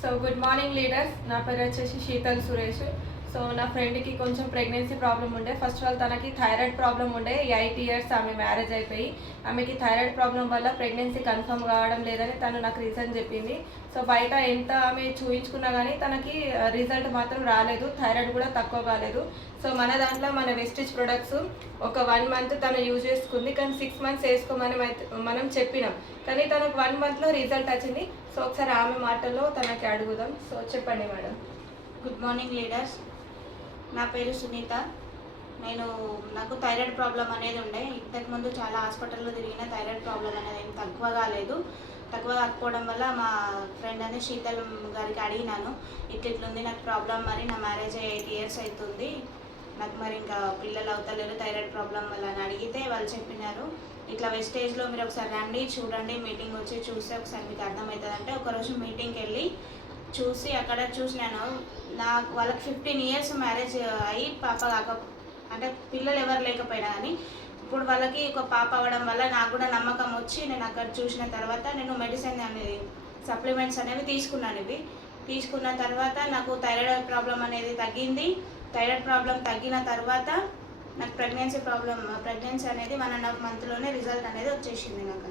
So good morning leaders నా పేరు వచ్చేసి శీతల్ సురేష్. సో నా ఫ్రెండ్కి కొంచెం ప్రెగ్నెన్సీ ప్రాబ్లం ఉండే. ఫస్ట్ ఆఫ్ ఆల్ తనకి థైరాయిడ్ ప్రాబ్లం ఉండే. ఎయిట్ ఇయర్స్ ఆమె మ్యారేజ్ అయిపోయి ఆమెకి థైరాయిడ్ ప్రాబ్లం వల్ల ప్రెగ్నెన్సీ కన్ఫర్మ్ కావడం లేదని తను నాకు రీజన్ చెప్పింది. సో బయట ఎంత ఆమె చూయించుకున్నా కానీ తనకి రిజల్ట్ మాత్రం రాలేదు. థైరాయిడ్ కూడా తక్కువ కాలేదు. సో మన దాంట్లో మన వెస్టిజ్ ప్రొడక్ట్స్ ఒక వన్ మంత్ తను యూజ్ చేసుకుంది. కానీ సిక్స్ మంత్స్ వేసుకోమని మనం చెప్పినాం. కానీ తనకు వన్ మంత్లో రిజల్ట్ వచ్చింది. సో ఒకసారి ఆమె మాటలో తనకి అడుగుదాం. సో చెప్పండి మేడం. గుడ్ మార్నింగ్ లీడర్స్ నా పేరు సునీత. నేను నాకు థైరాయిడ్ ప్రాబ్లం అనేది ఉండే. ఇంతకుముందు చాలా హాస్పిటల్లో తిరిగిన థైరాయిడ్ ప్రాబ్లం అనేది ఏం తక్కువ కాలేదు. తక్కువ కాకపోవడం వల్ల మా ఫ్రెండ్ అనేది శీతల్ గారికి అడిగినాను. ఇట్లా ఇట్లుంది నాకు ప్రాబ్లం మరి నా మ్యారేజ్ ఎయిట్ ఇయర్స్ అవుతుంది. నాకు మరి ఇంకా పిల్లలు అవుతలేరు థైరాయిడ్ ప్రాబ్లం వల్ల అని అడిగితే వాళ్ళు చెప్పినారు. ఇట్లా వెస్టేజ్లో మీరు ఒకసారి రండి చూడండి మీటింగ్ వచ్చి చూస్తే ఒకసారి మీకు అర్థమవుతుంది అంటే ఒకరోజు మీటింగ్కి వెళ్ళి చూసి అక్కడ చూసినాను. నాకు వాళ్ళకి ఫిఫ్టీన్ ఇయర్స్ మ్యారేజ్ అయ్యి పాప కాక అంటే పిల్లలు ఎవరు లేకపోయినా కానీ ఇప్పుడు వాళ్ళకి ఒక పాప అవ్వడం వల్ల నాకు కూడా నమ్మకం వచ్చి నేను అక్కడ చూసిన తర్వాత నేను మెడిసిన్ అనేది సప్లిమెంట్స్ అనేవి తీసుకున్నాను ఇవి. తీసుకున్న తర్వాత నాకు థైరాయిడ్ ప్రాబ్లం అనేది తగ్గింది. థైరాయిడ్ ప్రాబ్లం తగ్గిన తర్వాత నాకు ప్రెగ్నెన్సీ ప్రాబ్లం ప్రెగ్నెన్సీ అనేది వన్ అండ్ హాఫ్ మంత్లోనే రిజల్ట్ అనేది వచ్చేసింది నాకు.